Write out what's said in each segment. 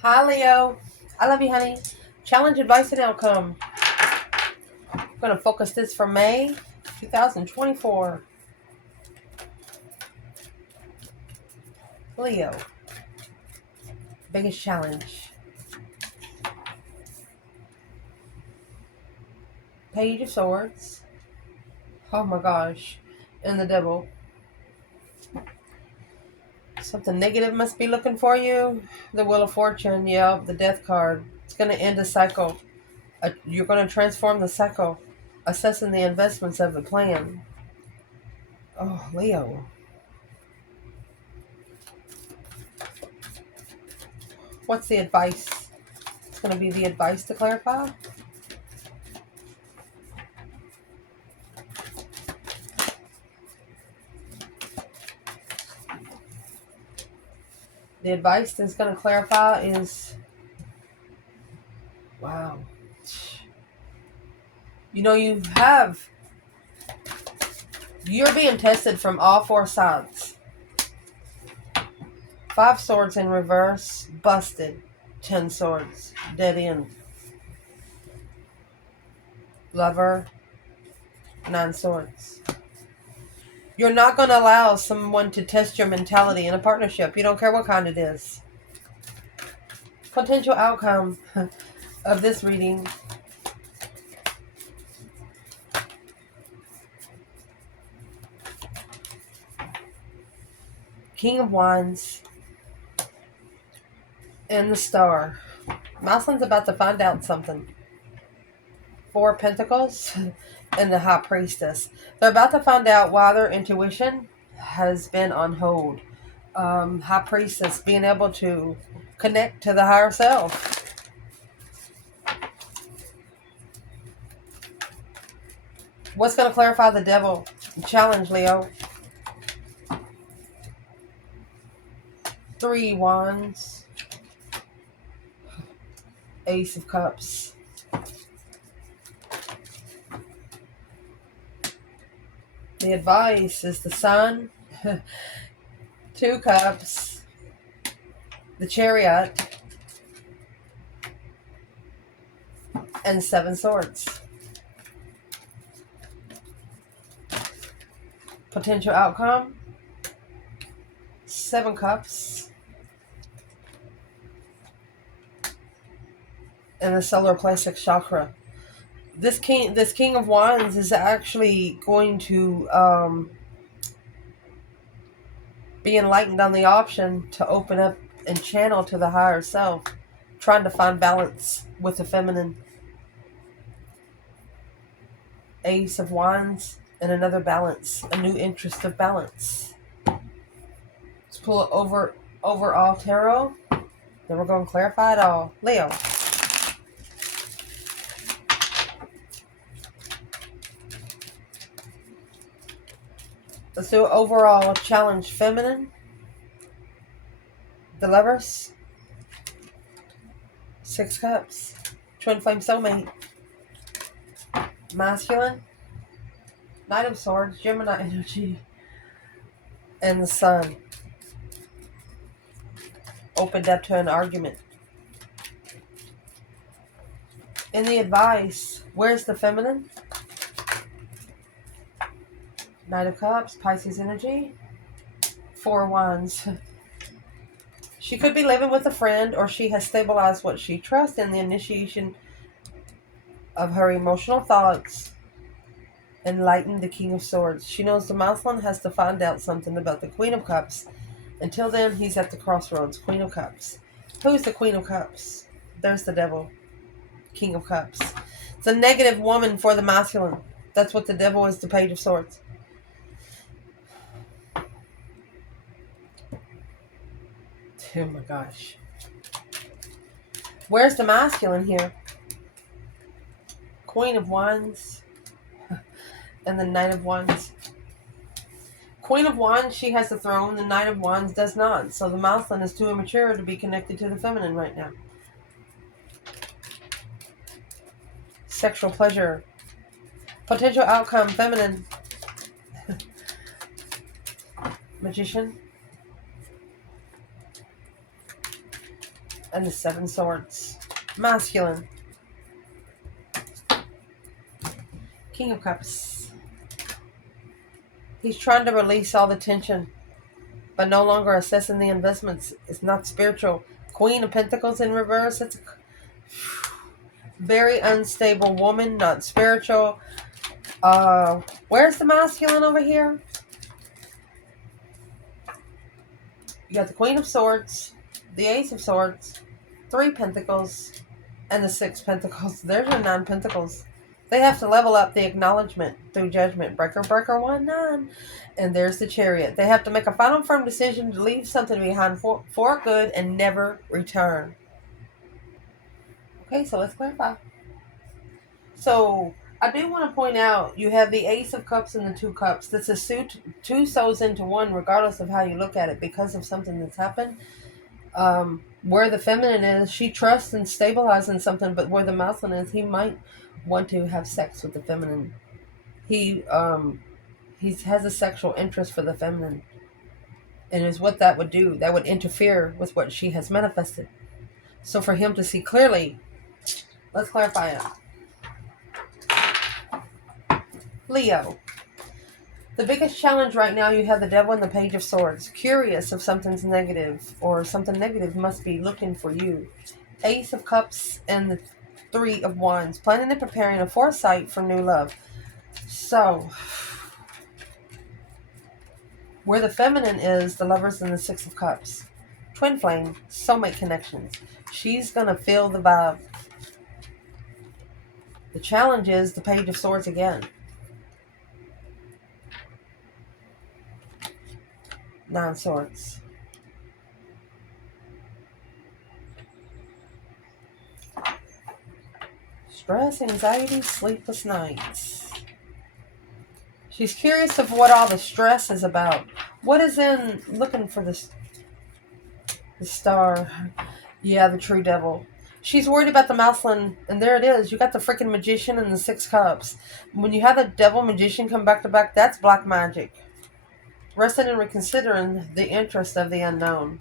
Hi, Leo. I love you, honey. Challenge, advice, and outcome. I'm going to focus this for May 2024. Leo. Biggest challenge. Page of Swords. Oh my gosh. And the Devil. Something negative must be looking for you. The Wheel of Fortune. Yeah, the Death card. It's going to end a cycle. You're going to transform the cycle. Assessing the investments of the plan. Oh, Leo. What's the advice? It's going to be the advice to clarify. The advice that's going to clarify is, wow. You know, you're being tested from all four sides. 5 swords in reverse, busted. 10 swords, dead end. Lover, 9 swords. You're not going to allow someone to test your mentality in a partnership. You don't care what kind it is. Potential outcome of this reading. King of Wands and the Star. Mouseland's about to find out something. 4 Pentacles and the High Priestess. They're about to find out why their intuition has been on hold. High Priestess being able to connect to the higher self. What's going to clarify the Devil? Challenge, Leo. 3 Wands. Ace of Cups. The advice is the Sun. 2 Cups. The Chariot. And 7 Swords. Potential outcome. 7 Cups. And the solar plexus chakra. This king of Wands is actually going to be enlightened on the option to open up and channel to the higher self, trying to find balance with the feminine. Ace of Wands and another balance, a new interest of balance. Let's pull it overall tarot. Then we're going to clarify it all. Leo. Let's do overall challenge feminine. The Lovers. 6 Cups. Twin Flame Soulmate. Masculine. Knight of Swords. Gemini energy. And the Sun. Opened up to an argument. In the advice, where's the feminine? Knight of Cups, Pisces energy, 4 Wands. She could be living with a friend, or she has stabilized what she trusts in the initiation of her emotional thoughts. Enlightened the King of Swords. She knows the Mousland has to find out something about the Queen of Cups. Until then, he's at the crossroads. Queen of Cups. Who's the Queen of Cups? There's the Devil. King of Cups. It's a negative woman for the masculine. That's what the Devil is, the Page of Swords. Oh my gosh. Where's the masculine here? Queen of Wands and the Knight of Wands. Queen of Wands, she has the throne. The Knight of Wands does not. So the masculine is too immature to be connected to the feminine right now. Sexual pleasure. Potential outcome, feminine. Magician. And the 7 swords. Masculine. King of Cups. He's trying to release all the tension, but no longer assessing the investments. It's not spiritual. Queen of Pentacles in reverse. It's a very unstable woman, not spiritual. Where's the masculine over here? You got the Queen of Swords, the Ace of Swords, 3 Pentacles, and the 6 Pentacles. There's your 9 Pentacles. They have to level up the acknowledgement through judgment. Breaker, breaker, 1, 9. And there's the Chariot. They have to make a final firm decision to leave something behind for good and never return. Okay, so let's clarify. So I do want to point out you have the Ace of Cups and the 2 Cups. This is 2 souls into one, regardless of how you look at it, because of something that's happened. Where the feminine is, she trusts and stabilizes something, but where the masculine is, he might want to have sex with the feminine. He has a sexual interest for the feminine, and is what that would do. That would interfere with what she has manifested. So for him to see clearly, let's clarify it. Leo. The biggest challenge right now, you have the Devil and the Page of Swords. Curious if something's negative, or something negative must be looking for you. Ace of Cups and the 3 of Wands. Planning and preparing a foresight for new love. So, where the feminine is, the Lovers and the 6 of Cups. Twin flame, soulmate connections. She's going to feel the vibe. The challenge is the Page of Swords again. 9 swords. Stress, anxiety, sleepless nights. She's curious of what all the stress is about. What is in looking for this? The Star. Yeah, the true devil. She's worried about the masculine, and there it is. You got the freaking Magician and the 6 cups. When you have the Devil Magician come back to back, that's black magic. Resting and reconsidering the interest of the unknown.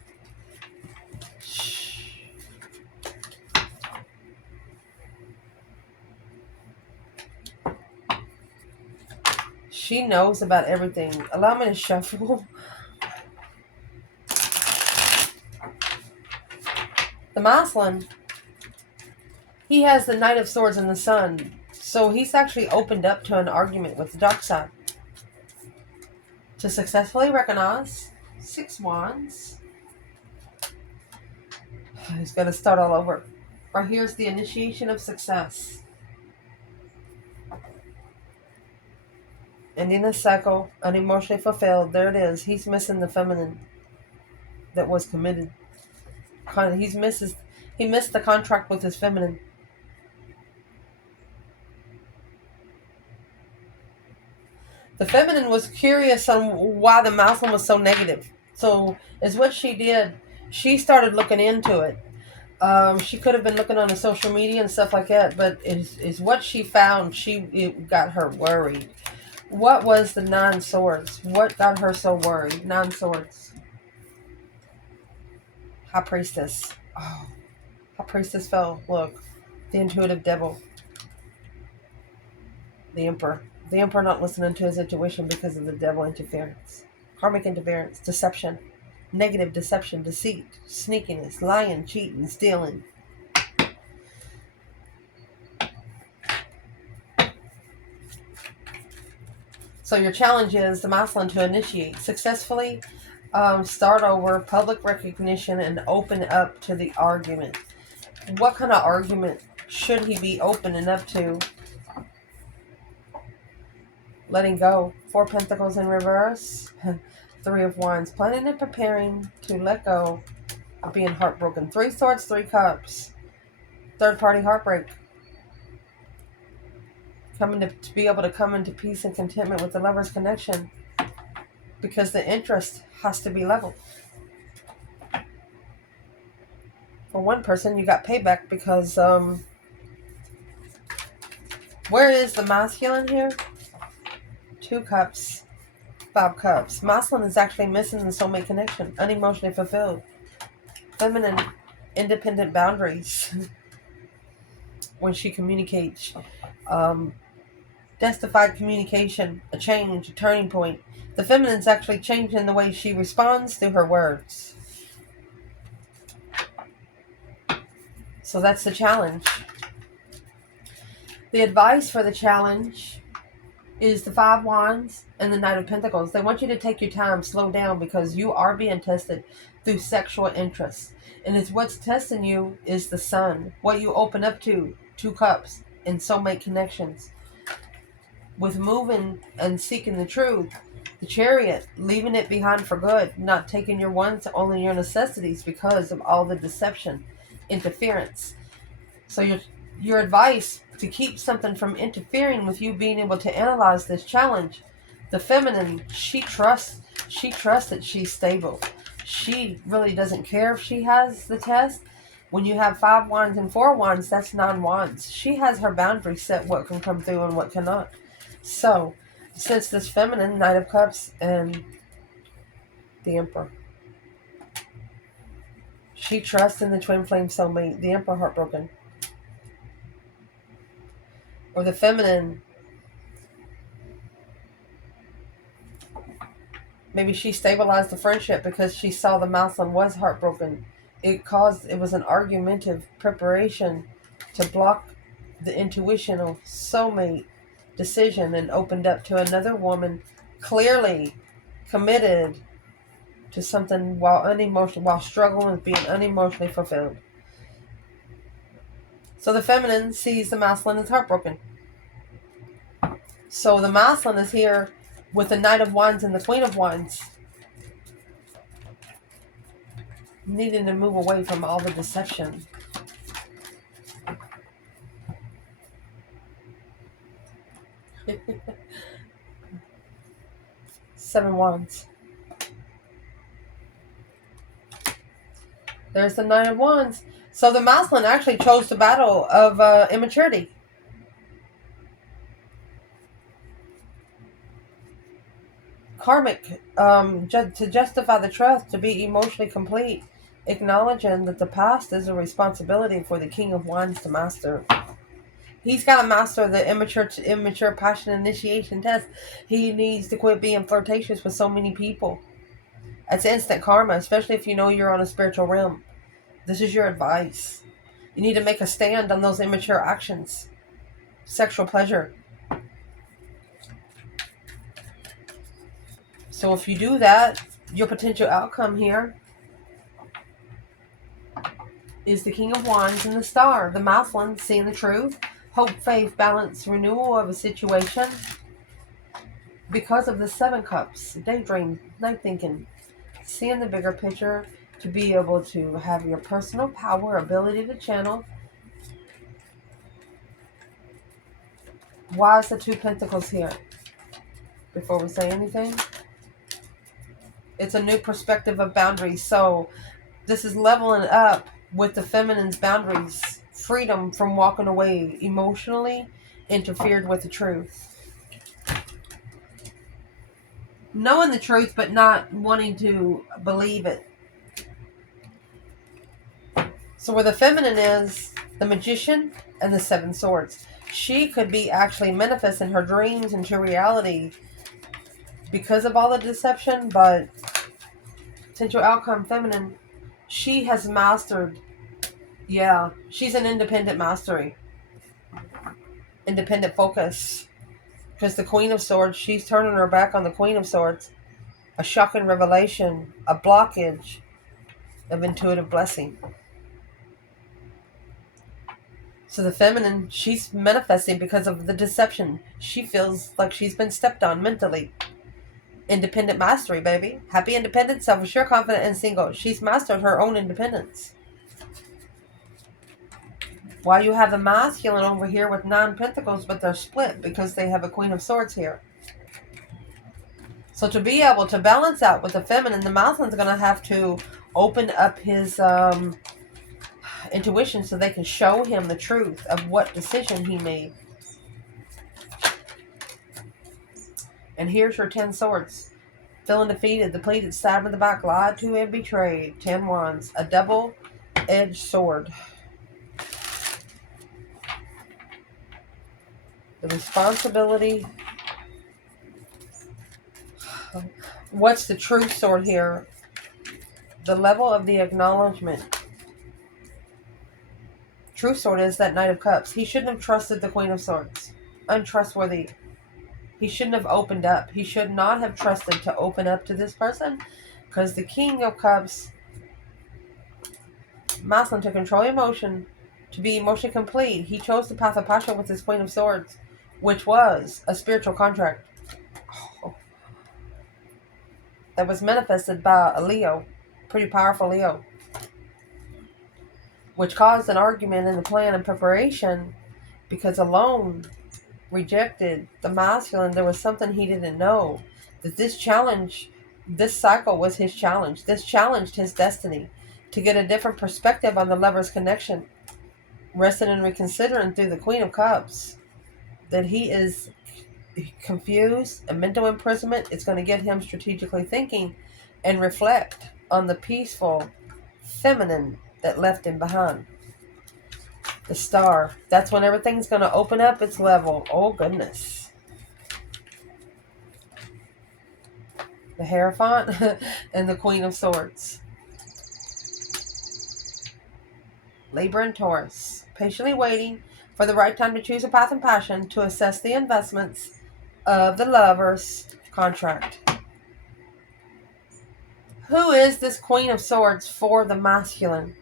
She knows about everything. Allow me to shuffle. The masculine, he has the Knight of Swords and the Sun. So he's actually opened up to an argument with the dark side. To successfully recognize 6 wands. He's going to start all over. Right here's the initiation of success. Ending a cycle, unemotionally fulfilled. There it is. He's missing the feminine that was committed. He missed the contract with his feminine. The feminine was curious on why the masculine was so negative. So, is what she did. She started looking into it. She could have been looking on the social media and stuff like that, but is what she found. It got her worried. What was the 9 swords? What got her so worried? 9 swords. High Priestess. Oh, High Priestess fell. Look, the intuitive devil. The Emperor. The Emperor not listening to his intuition because of the devil interference. Karmic interference. Deception. Negative deception. Deceit. Sneakiness. Lying. Cheating. Stealing. So your challenge is the masculine to initiate. Successfully start over. Public recognition and open up to the argument. What kind of argument should he be opening up to? Letting go. 4 Pentacles in reverse. 3 of Wands. Planning and preparing to let go of being heartbroken. 3 Swords, 3 Cups. Third party heartbreak. Coming to be able to come into peace and contentment with the lover's connection. Because the interest has to be leveled. For one person, you got payback because where is the masculine here? 2 Cups, 5 Cups. Masculine is actually missing the soulmate connection. Unemotionally fulfilled. Feminine independent boundaries when she communicates. Justified communication, a change, a turning point. The feminine's actually changing the way she responds to her words. So that's the challenge. The advice for the challenge is the 5 Wands and the Knight of Pentacles. They want you to take your time, slow down, because you are being tested through sexual interest. And it's what's testing you is the sun. What you open up to, 2 cups, and soulmate connections. With moving and seeking the truth, the Chariot, leaving it behind for good, not taking your wants, only your necessities because of all the deception, interference. So your advice to keep something from interfering with you being able to analyze this challenge. The feminine, she trusts that she's stable. She really doesn't care if she has the test. When you have 5 Wands and 4 Wands, that's 9 Wands. She has her boundaries set, what can come through and what cannot. So, since this feminine, Knight of Cups and the Emperor, she trusts in the twin flame soulmate, the Emperor heartbroken. Or the feminine, maybe she stabilized the friendship because she saw the masculine was heartbroken. It was an argumentative preparation to block the intuitional soulmate decision and opened up to another woman clearly committed to something while struggling with being unemotionally fulfilled. So the feminine sees the masculine as heartbroken. So the masculine is here with the Knight of Wands and the Queen of Wands, needing to move away from all the deception. Seven Wands. There's the Nine of Wands. So the masculine actually chose the battle of immaturity. Karmic, to justify the trust, to be emotionally complete, acknowledging that the past is a responsibility for the King of Wands to master. He's got to master the immature passion initiation test. He needs to quit being flirtatious with so many people. That's instant karma, especially if you know you're on a spiritual realm. This is your advice. You need to make a stand on those immature actions. Sexual pleasure. So if you do that, your potential outcome here is the King of Wands and the Star. The masculine, seeing the truth. Hope, faith, balance, renewal of a situation. Because of the 7 Cups. Daydream, night thinking. Seeing the bigger picture. To be able to have your personal power, ability to channel. Why is the 2 Pentacles here? Before we say anything. It's a new perspective of boundaries. So this is leveling up with the feminine's boundaries. Freedom from walking away emotionally, interfered with the truth. Knowing the truth but not wanting to believe it. So where the feminine is, the Magician and the 7 Swords. She could be actually manifesting her dreams into reality because of all the deception, but potential outcome feminine, she has mastered. Yeah, she's an independent mastery. Independent focus. Because the Queen of Swords, she's turning her back on the Queen of Swords. A shocking revelation, a blockage of intuitive blessing. So the feminine, she's manifesting because of the deception. She feels like she's been stepped on mentally. Independent mastery, baby. Happy, independent, self-assured, confident, and single. She's mastered her own independence. While you have the masculine over here with 9 Pentacles, but they're split because they have a Queen of Swords here. So to be able to balance out with the feminine, the masculine's going to have to open up his intuition so they can show him the truth of what decision he made. And here's your 10 Swords. Feeling defeated, depleted, stabbed in the back, lied to and betrayed. 10 Wands. A double edged sword. The responsibility. What's the true sword here? The level of the acknowledgement. True sword is that Knight of Cups. He shouldn't have trusted the Queen of Swords. Untrustworthy. He shouldn't have opened up. He should not have trusted to open up to this person, because the King of Cups, masculine, to control emotion, to be emotionally complete, he chose the path of passion with his Queen of Swords, which was a spiritual contract. That was manifested by a Leo, pretty powerful Leo, which caused an argument in the plan and preparation, because alone rejected the masculine. There was something he didn't know, that this challenge, this cycle was his challenge. This challenged his destiny to get a different perspective on the lover's connection, resting and reconsidering through the Queen of Cups that he is confused. A mental imprisonment. It's going to get him strategically thinking and reflect on the peaceful feminine that left him behind. The Star. That's when everything's going to open up its level. Oh, goodness. The Hierophant and the Queen of Swords. Libra and Taurus. Patiently waiting for the right time to choose a path and passion, to assess the investments of the lover's contract. Who is this Queen of Swords for the masculine?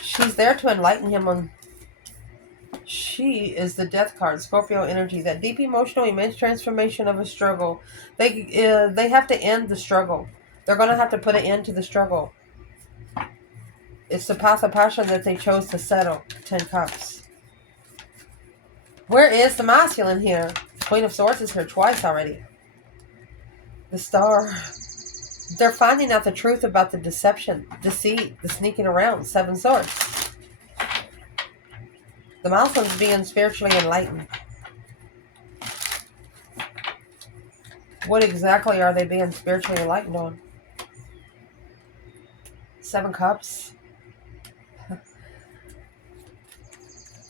She's there to enlighten him on. She is the Death card, Scorpio energy, that deep emotional, immense transformation of a struggle. They have to end the struggle. They're going to have to put an end to the struggle. It's the path of passion that they chose to settle. 10 Cups. Where is the masculine here? Queen of Swords is here twice already. The Star. They're finding out the truth about the deception, deceit, the sneaking around. 7 Swords. The masculine's being spiritually enlightened. What exactly are they being spiritually enlightened on? 7 Cups.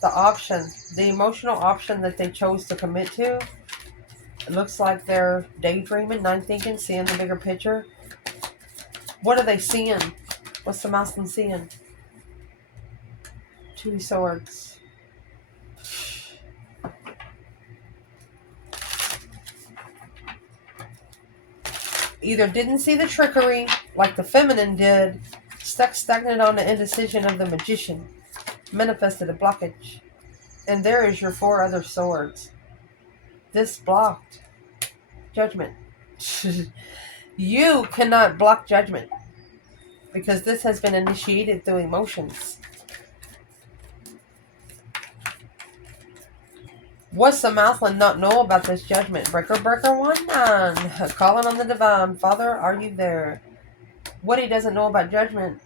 The option, the emotional option that they chose to commit to. It looks like they're daydreaming, not thinking, seeing the bigger picture. What are they seeing? What's the masculine seeing? 2 Swords. Either didn't see the trickery like the feminine did, stuck stagnant on the indecision of the magician, manifested a blockage. And there is your 4 other swords. This blocked judgment. You cannot block judgment, because this has been initiated through emotions. What's the masculine not know about this judgment? Breaker 1-9. Calling on the divine. Father, are you there? What he doesn't know about judgment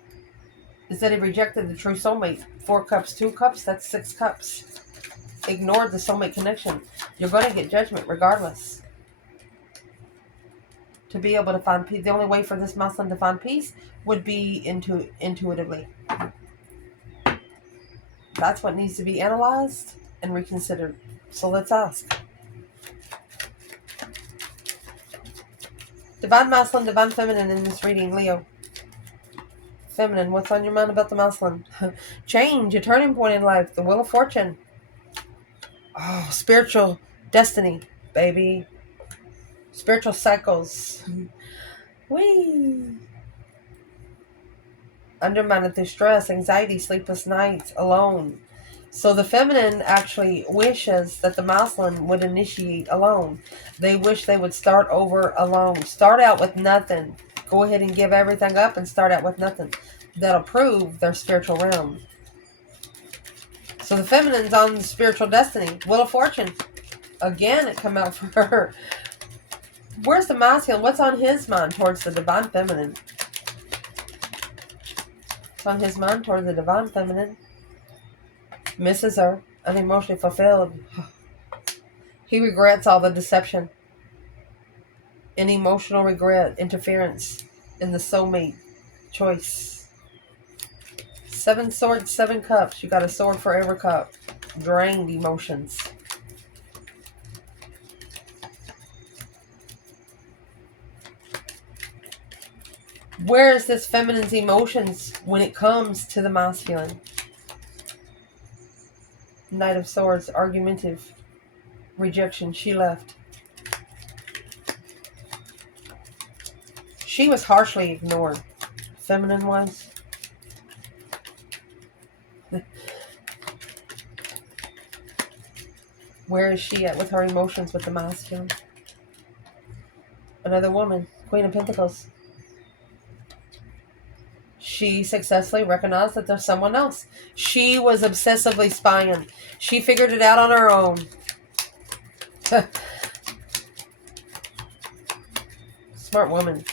is that he rejected the true soulmate. 4 Cups, 2 Cups, that's 6 Cups. Ignored the soulmate connection. You're going to get judgment regardless. To be able to find peace, the only way for this masculine to find peace would be intuitively. That's what needs to be analyzed and reconsidered. So let's ask. Divine masculine, divine feminine in this reading, Leo. Feminine, what's on your mind about the masculine? Change, a turning point in life, the wheel of fortune. Oh, spiritual destiny, baby. Spiritual cycles. Whee! Undermined through stress, anxiety, sleepless nights, alone. So the feminine actually wishes that the masculine would initiate alone. They wish they would start over alone. Start out with nothing. Go ahead and give everything up and start out with nothing. That'll prove their spiritual realm. So the feminine's on the spiritual destiny. Wheel of Fortune. Again, it come out for her. Where's the masculine? What's on his mind towards the divine feminine? What's on his mind towards the divine feminine? Misses her, unemotionally fulfilled. He regrets all the deception and emotional regret, interference. in the soulmate choice. 7 swords, 7 cups. You got a sword for every cup. Drained emotions. Where is this feminine's emotions when it comes to the masculine? Knight of Swords, argumentative, rejection. She left. She was harshly ignored. Feminine was. Where is she at with her emotions with the masculine? Another woman, Queen of Pentacles. She successfully recognized that there's someone else. She was obsessively spying. She figured it out on her own. Smart woman.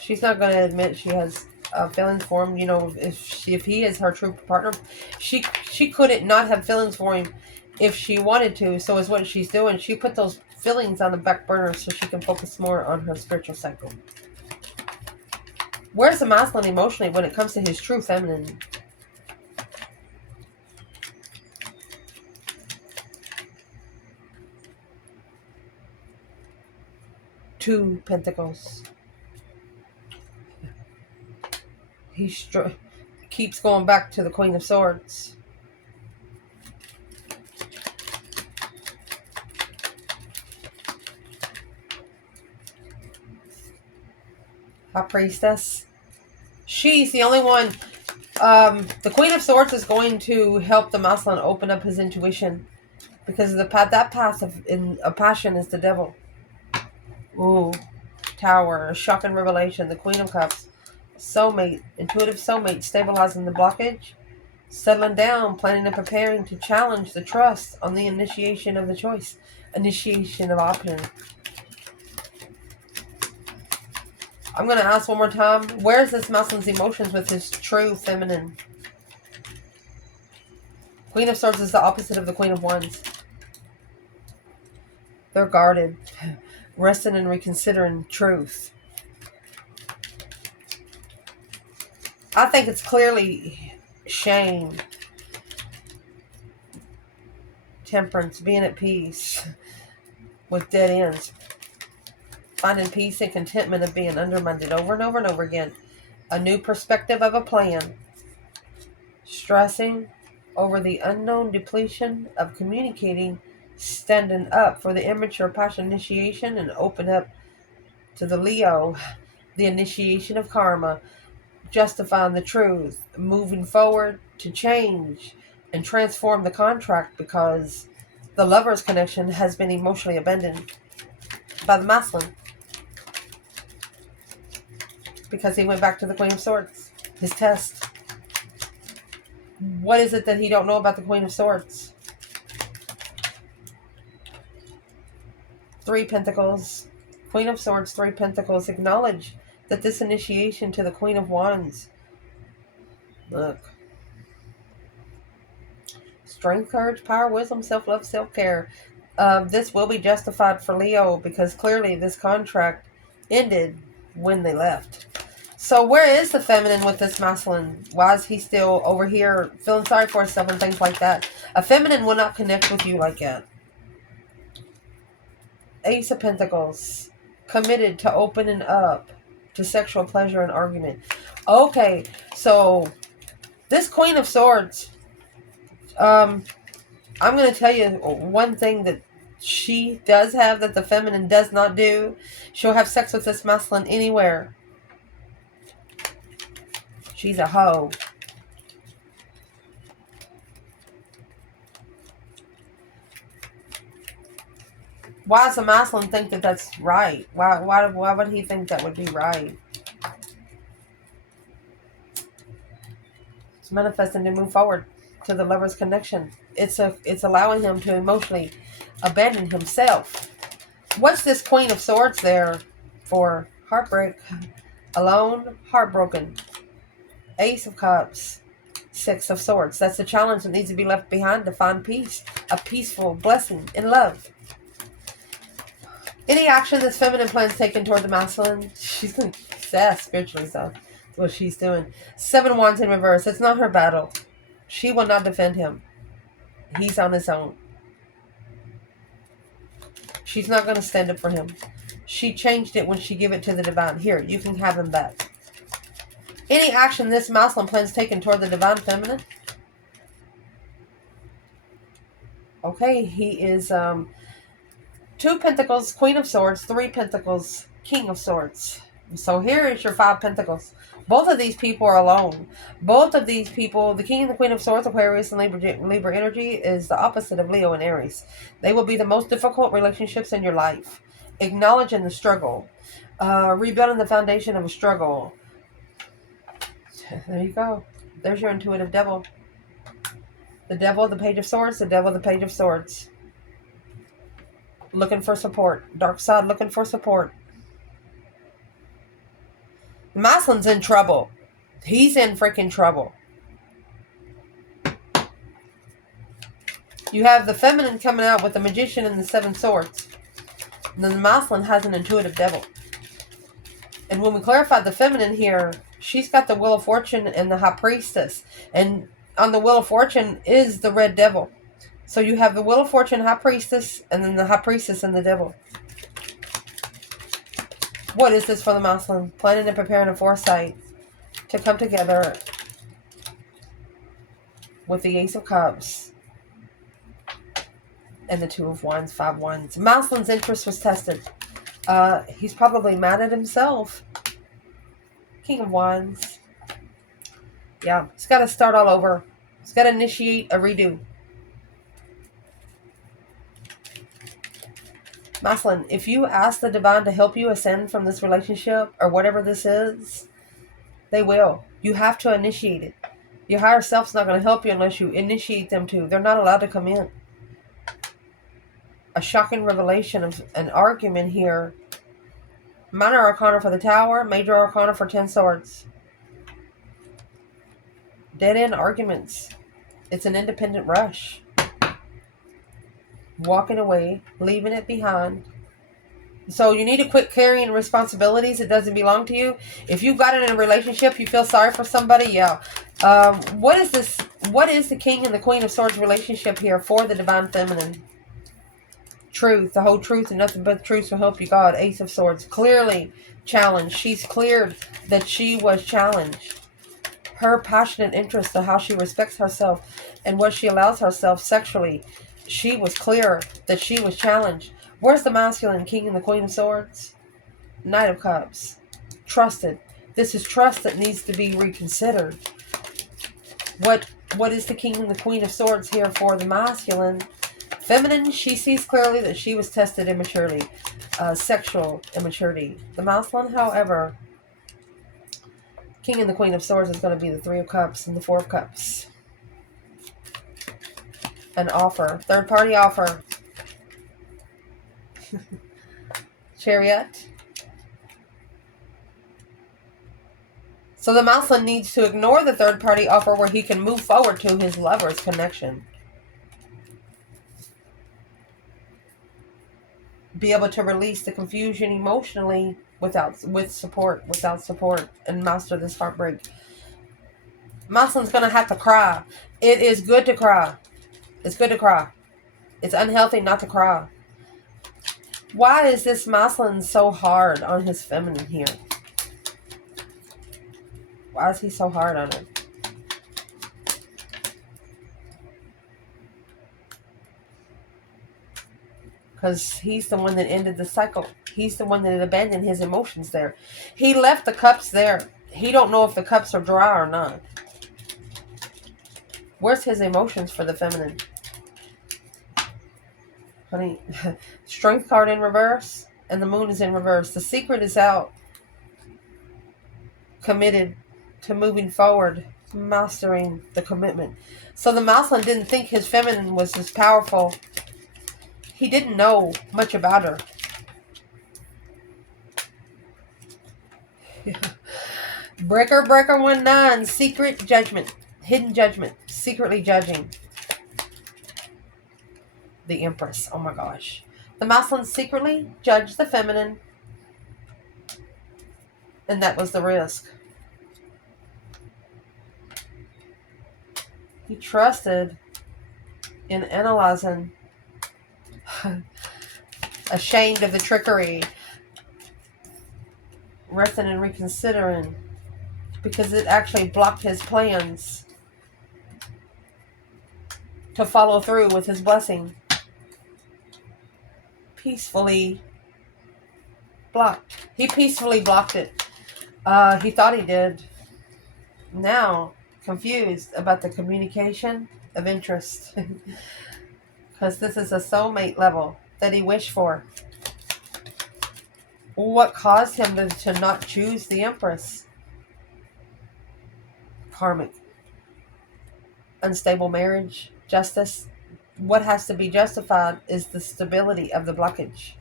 She's not going to admit she has feelings for him. You know, if he is her true partner, she couldn't not have feelings for him if she wanted to. So is what she's doing. She put those feelings on the back burner so she can focus more on her spiritual cycle. Where's the masculine emotionally when it comes to his true feminine? Two Pentacles. He keeps going back to the Queen of Swords. High Priestess. She's the only one. The Queen of Swords is going to help the masculine open up his intuition, because that path of passion is the devil. Ooh, Tower, a shocking revelation. The Queen of Cups, soulmate, intuitive soulmate, stabilizing the blockage, settling down, planning and preparing to challenge the trust on the initiation of the choice, initiation of option. I'm going to ask one more time, where's this masculine's emotions with his true feminine? Queen of Swords is the opposite of the Queen of Wands. They're guarded, resting and reconsidering truth. I think it's clearly shame, temperance, being at peace with dead ends. Finding peace and contentment of being undermined over and over and over again. A new perspective of a plan. Stressing over the unknown depletion of communicating. Standing up for the immature passion initiation and open up to the Leo. The initiation of karma. Justifying the truth. Moving forward to change and transform the contract, because the lover's connection has been emotionally abandoned by the masculine. Because he went back to the Queen of Swords. His test. What is it that he don't know about the Queen of Swords? 3 Pentacles. Queen of Swords, 3 Pentacles. Acknowledge that this initiation to the Queen of Wands. Look. Strength, courage, power, wisdom, self-love, self-care. This will be justified for Leo, because clearly this contract ended when they left. So where is the feminine with this masculine? Why is he still over here feeling sorry for himself and things like that? A feminine will not connect with you like that. Ace of Pentacles. Committed to opening up to sexual pleasure and argument. Okay, so this Queen of Swords, I'm going to tell you one thing that she does have that the feminine does not do. She'll have sex with this masculine anywhere. She's a hoe. Why does the masculine think that that's right? Why would he think that would be right? It's manifesting to move forward to the lover's connection. It's allowing him to emotionally abandon himself. What's this Queen of Swords there for? Heartbreak. Alone. Heartbroken. Ace of Cups. 6 of Swords. That's the challenge that needs to be left behind to find peace. A peaceful blessing in love. Any action this feminine plans taken toward the masculine, she's going to success spiritually, so that's what she's doing. 7 Wands in reverse. It's not her battle. She will not defend him. He's on his own. She's not going to stand up for him. She changed it when she gave it to the divine. Here, you can have him back. Any action this masculine plans taken toward the divine feminine. Okay, he is 2 Pentacles, Queen of Swords, 3 Pentacles, King of Swords. So here is your 5 Pentacles. Both of these people are alone. Both of these people, the King and the Queen of Swords, Aquarius and Libra energy, is the opposite of Leo and Aries. They will be the most difficult relationships in your life. Acknowledging the struggle. Rebuilding the foundation of a struggle. There you go. There's your intuitive devil. The devil, the Page of Swords. The devil, the Page of Swords. Looking for support. Dark side looking for support. The masculine's in trouble. He's in freaking trouble. You have the feminine coming out with the Magician and the 7 Swords. And then the masculine has an intuitive devil. And when we clarify the feminine here, she's got the Wheel of Fortune and the High Priestess. And on the Wheel of Fortune is the Red Devil. So you have the Wheel of Fortune, High Priestess, and then the High Priestess and the Devil. What is this for the masculine? Planning and preparing a foresight to come together with the Ace of Cups and the 2 of Wands, 5 Wands. Masculine's interest was tested. He's probably mad at himself. King of Wands. Yeah, he's got to start all over. He's got to initiate a redo. Masculine, if you ask the divine to help you ascend from this relationship or whatever this is, they will. You have to initiate it. Your higher self's not going to help you unless you initiate them to. They're not allowed to come in. A shocking revelation of an argument here. Minor Arcana for the Tower, Major Arcana for 10 Swords. Dead-end arguments. It's an independent rush. Walking away, leaving it behind. So you need to quit carrying responsibilities that doesn't belong to you. If you got in a relationship, you feel sorry for somebody, yeah. What is this? What is the King and the Queen of Swords relationship here for the divine feminine? Truth, the whole truth and nothing but the truth will help you, God. Ace of Swords, clearly challenged. She's cleared that she was challenged. Her passionate interest to how she respects herself and what she allows herself sexually. She was clear that she was challenged. Where's the masculine King and the Queen of Swords? Knight of Cups. Trusted. This is trust that needs to be reconsidered. What is the King and the Queen of Swords here for the masculine? Feminine, she sees clearly that she was tested immaturely. Sexual immaturity. The masculine, however, King and the Queen of Swords is going to be the 3 of Cups and the 4 of Cups. An offer. Third party offer. Chariot. So the masculine needs to ignore the third party offer where he can move forward to his lover's connection. Be able to release the confusion emotionally with support, and master this heartbreak. Masculine's going to have to cry. It is good to cry. It's good to cry. It's unhealthy not to cry. Why is this masculine so hard on his feminine here? Why is he so hard on it? Because he's the one that ended the cycle. He's the one that abandoned his emotions there. He left the cups there. He don't know if the cups are dry or not. Where's his emotions for the feminine? Honey, Strength card in reverse, and the Moon is in reverse. The secret is out. Committed to moving forward, mastering the commitment. So the masculine didn't think his feminine was as powerful. He didn't know much about her. Breaker 19, secret judgment, hidden judgment, secretly judging. The Empress, oh my gosh. The masculine secretly judged the feminine, and that was the risk. He trusted in analyzing, ashamed of the trickery, resting and reconsidering, because it actually blocked his plans to follow through with his blessing. Peacefully blocked. He peacefully blocked it. He thought he did. Now, confused about the communication of interest. Because this is a soulmate level that he wished for. What caused him to not choose the Empress? Karmic. Unstable marriage. Justice. What has to be justified is the stability of the blockage.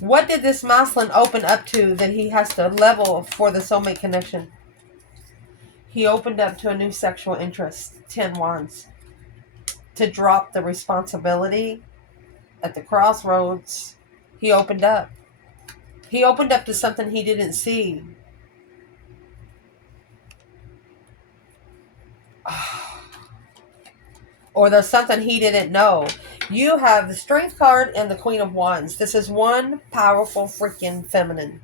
What did this masculine open up to that he has to level for the soulmate connection? He opened up to a new sexual interest. 10 wands. To drop the responsibility at the crossroads. He opened up. He opened up to something he didn't see. Or there's something he didn't know. You have the Strength card and the Queen of Wands. This is one powerful freaking feminine.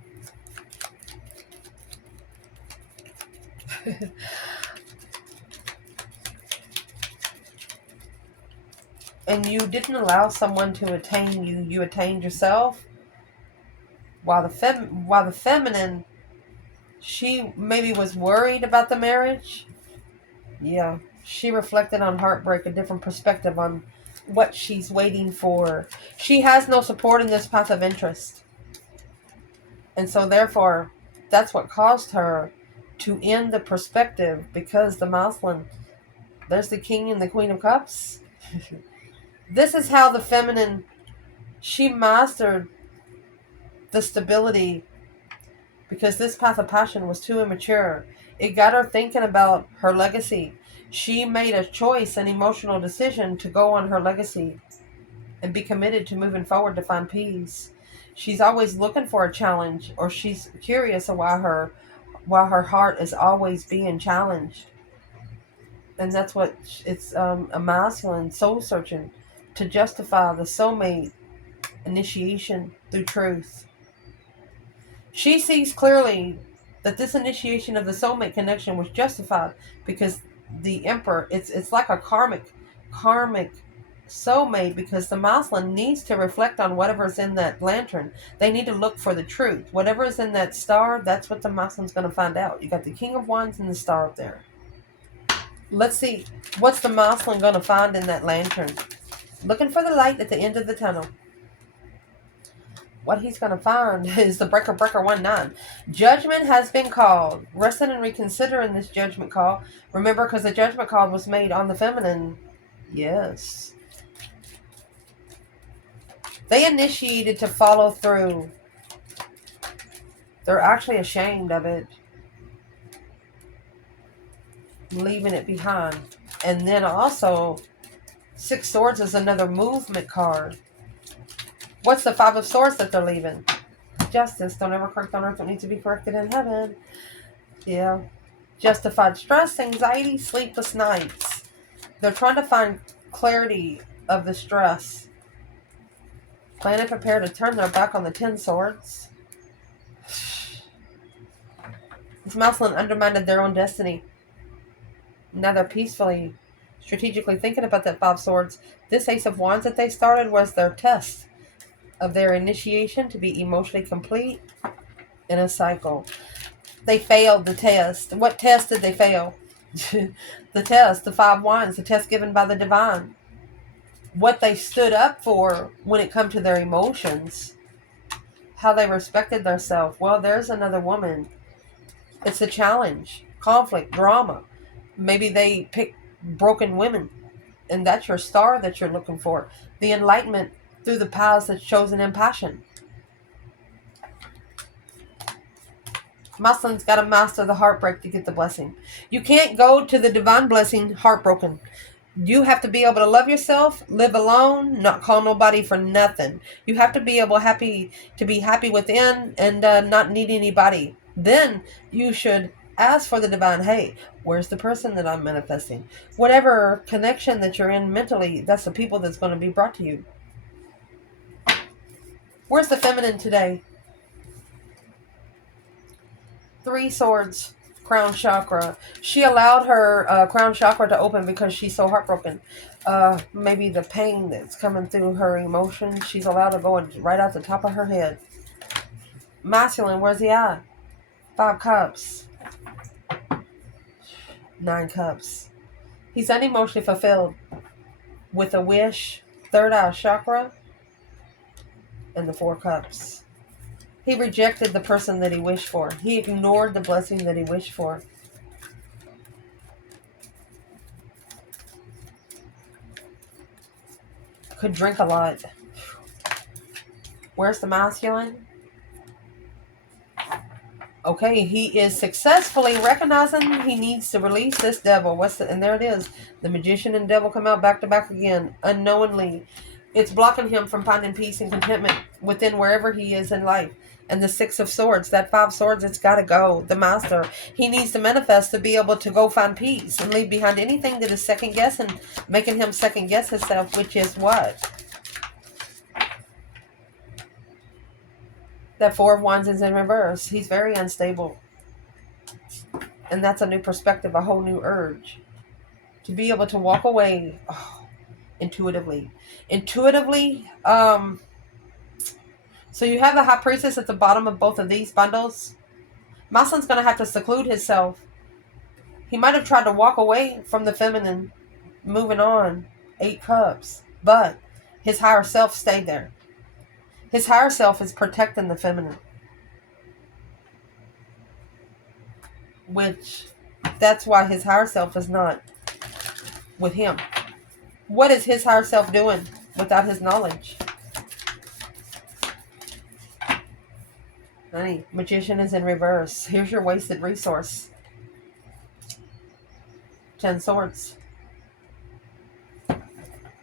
And you didn't allow someone to attain you. You attained yourself. While the feminine, she maybe was worried about the marriage. Yeah. She reflected on heartbreak, a different perspective on what she's waiting for. She has no support in this path of interest. And so therefore, that's what caused her to end the perspective, because the masculine, there's the King and the Queen of Cups. This is how the feminine, she mastered the stability, because this path of passion was too immature. It got her thinking about her legacy. She made a choice, an emotional decision to go on her legacy and be committed to moving forward to find peace. She's always looking for a challenge, or she's curious of why her heart is always being challenged. And that's what it's a masculine soul searching to justify the soulmate initiation through truth. She sees clearly that this initiation of the soulmate connection was justified because the Emperor, it's like a karmic soulmate, because the masculine needs to reflect on whatever's in that lantern. They need to look for the truth. Whatever is in that star, that's what the masculine's going to find out. You got the King of Wands and the star up there. Let's see, what's the masculine going to find in that lantern? Looking for the light at the end of the tunnel. What he's going to find is the breaker 1-9. Judgment has been called. Resting and reconsidering this judgment call. Remember, because the judgment call was made on the feminine. Yes. They initiated to follow through. They're actually ashamed of it. Leaving it behind. And then also, 6 Swords is another movement card. What's the 5 of Swords that they're leaving? Justice. Don't ever correct on earth what needs to be corrected in heaven. Yeah. Justified stress, anxiety, sleepless nights. They're trying to find clarity of the stress. Plan and prepare to turn their back on the 10 Swords. This masculine undermined their own destiny. Now they're peacefully, strategically thinking about that 5 Swords. This Ace of Wands that they started was their test of their initiation to be emotionally complete in a cycle. They failed the test. What test did they fail? The test, the 5 Wands, the test given by the divine. What they stood up for when it come to their emotions. How they respected themselves. Well, there's another woman. It's a challenge, conflict, drama. Maybe they pick broken women, and that's your star that you're looking for. The enlightenment through the paths that's chosen in passion. Masculine's got to master the heartbreak to get the blessing. You can't go to the divine blessing heartbroken. You have to be able to love yourself, live alone, not call nobody for nothing. You have to be able to be happy within and not need anybody. Then you should ask for the divine. Hey, where's the person that I'm manifesting? Whatever connection that you're in mentally, that's the people that's going to be brought to you. Where's the feminine today? 3 swords. Crown chakra. She allowed her crown chakra to open because she's so heartbroken. Maybe the pain that's coming through her emotions, she's allowed to go right out the top of her head. Masculine, where's he at? 5 cups. 9 cups. He's unemotionally fulfilled with a wish, 3rd eye chakra, and the 4 cups. He rejected the person that he wished for. He ignored the blessing that he wished for. Could drink a lot. Where's the masculine? Okay, he is successfully recognizing he needs to release this devil. And there it is. The magician and devil come out back to back again, unknowingly. It's blocking him from finding peace and contentment within wherever he is in life. And the 6 of swords, that 5 swords, it's got to go. The master, he needs to manifest to be able to go find peace and leave behind anything that is second guessing, making him second guess himself, which is what? That 4 of wands is in reverse. He's very unstable. And that's a new perspective, a whole new urge. To be able to walk away intuitively. Intuitively, so you have the high priestess at the bottom of both of these bundles. My son's going to have to seclude himself. He might have tried to walk away from the feminine, moving on, 8 cups. But his higher self stayed there. His higher self is protecting the feminine. Which, that's why his higher self is not with him. What is his higher self doing without his knowledge? Honey, magician is in reverse. Here's your wasted resource. 10 swords.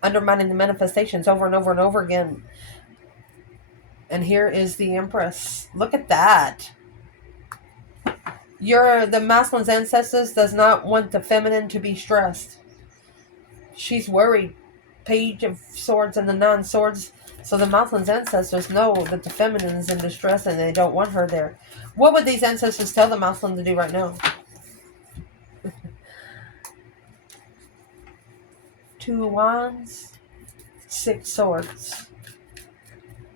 Undermining the manifestations over and over and over again. And here is the Empress. Look at that. The masculine's ancestors does not want the feminine to be stressed. She's worried. Page of swords and the 9 swords. So the masculine's ancestors know that the feminine is in distress and they don't want her there. What would these ancestors tell the masculine to do right now? 2 wands, 6 swords.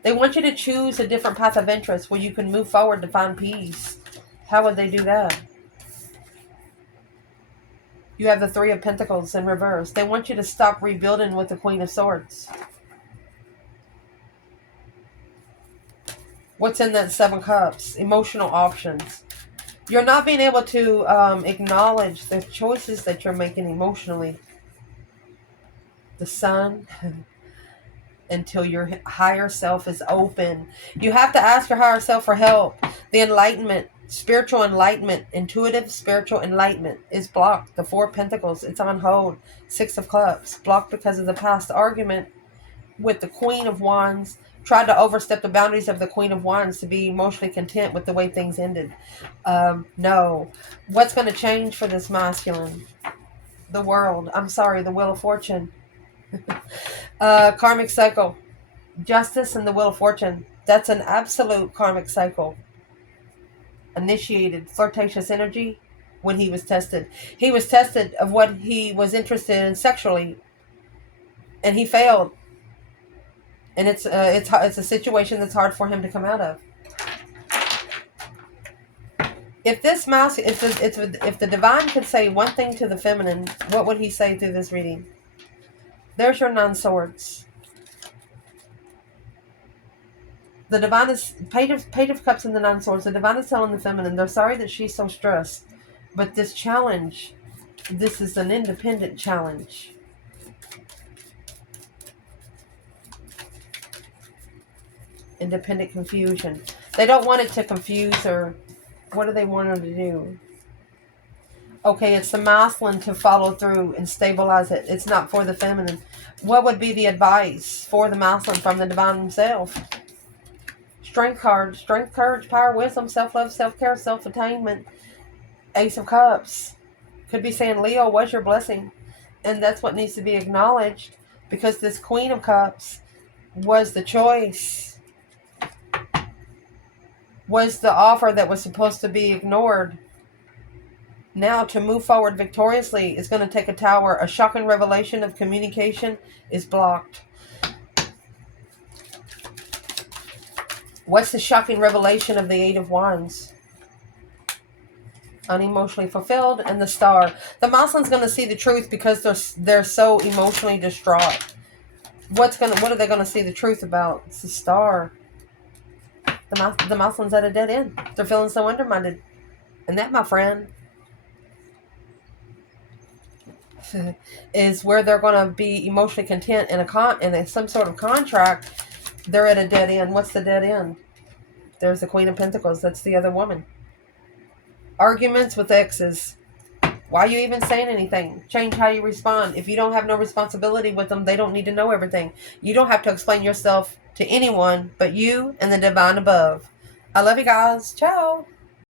They want you to choose a different path of interest where you can move forward to find peace. How would they do that? You have the 3 of Pentacles in reverse. They want you to stop rebuilding with the Queen of Swords. What's in that 7 cups? Emotional options. You're not being able to acknowledge the choices that you're making emotionally. The Sun. Until your higher self is open. You have to ask your higher self for help. The enlightenment, spiritual enlightenment, intuitive spiritual enlightenment is blocked. The 4 of Pentacles, it's on hold. 6 of Cups, blocked because of the past argument with the Queen of Wands. Tried to overstep the boundaries of the Queen of Wands to be emotionally content with the way things ended. No. What's going to change for this masculine? The world. I'm sorry, the Wheel of Fortune. Karmic cycle. Justice and the Wheel of Fortune. That's an absolute karmic cycle. Initiated flirtatious energy when he was tested. He was tested of what he was interested in sexually. And he failed. And it's a situation that's hard for him to come out of. If this mouse, if the divine could say one thing to the feminine, what would he say through this reading? There's your 9 swords. The divine is Page of Cups and the 9 swords. The divine is telling the feminine they're sorry that she's so stressed, but this challenge, this is an independent challenge. Independent confusion. They don't want it to confuse her. What do they want her to do? Okay, it's the masculine to follow through and stabilize it. It's not for the feminine. What would be the advice for the masculine from the divine himself? Strength card. Strength, courage, power, wisdom, self-love, self-care, self-attainment. Ace of Cups. Could be saying, Leo, what's your blessing? And that's what needs to be acknowledged, because this Queen of Cups was the choice. Was the offer that was supposed to be ignored. Now, to move forward victoriously is going to take a tower. A shocking revelation of communication is blocked. What's the shocking revelation of the Eight of Wands? Unemotionally fulfilled, and the Star. The masculine's going to see the truth because they're so emotionally distraught. What are they going to see the truth about? It's the Star. The masculine's at a dead end. They're feeling so undermined. And that, my friend, is where they're going to be emotionally content in some sort of contract. They're at a dead end. What's the dead end? There's the Queen of Pentacles. That's the other woman. Arguments with exes. Why are you even saying anything? Change how you respond. If you don't have no responsibility with them, they don't need to know everything. You don't have to explain yourself to anyone but you and the divine above. I love you guys. Ciao.